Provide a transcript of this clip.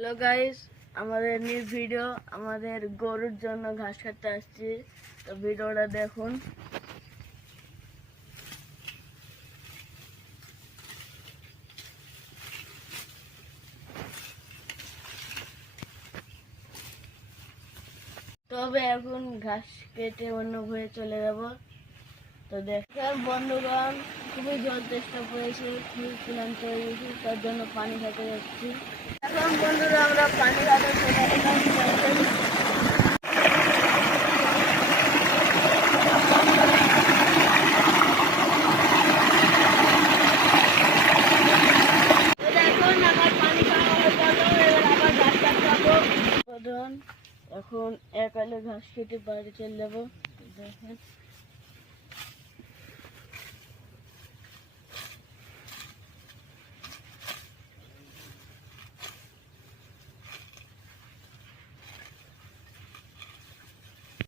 Hello guys, আমাদের new video. আমাদের গরুর জন্য ঘাস কাটতে আসছি, তো ভিডিওটা দেখুন। তবে এখন ঘাস কেটে অন্য ঘরে চলে যাব। তো দেখেন বন্ধুগণ, খুবই জল চেষ্টা করেছে, খুবই ক্লান্ত হয়ে গেছি, তার জন্য পানি খেতে যাচ্ছি। এখন বন্ধুরা আমরা পানি খাতে চলে এলাম। এখন একালে ঘাস কেটে বাড়ি চলে যাবো। দেখেন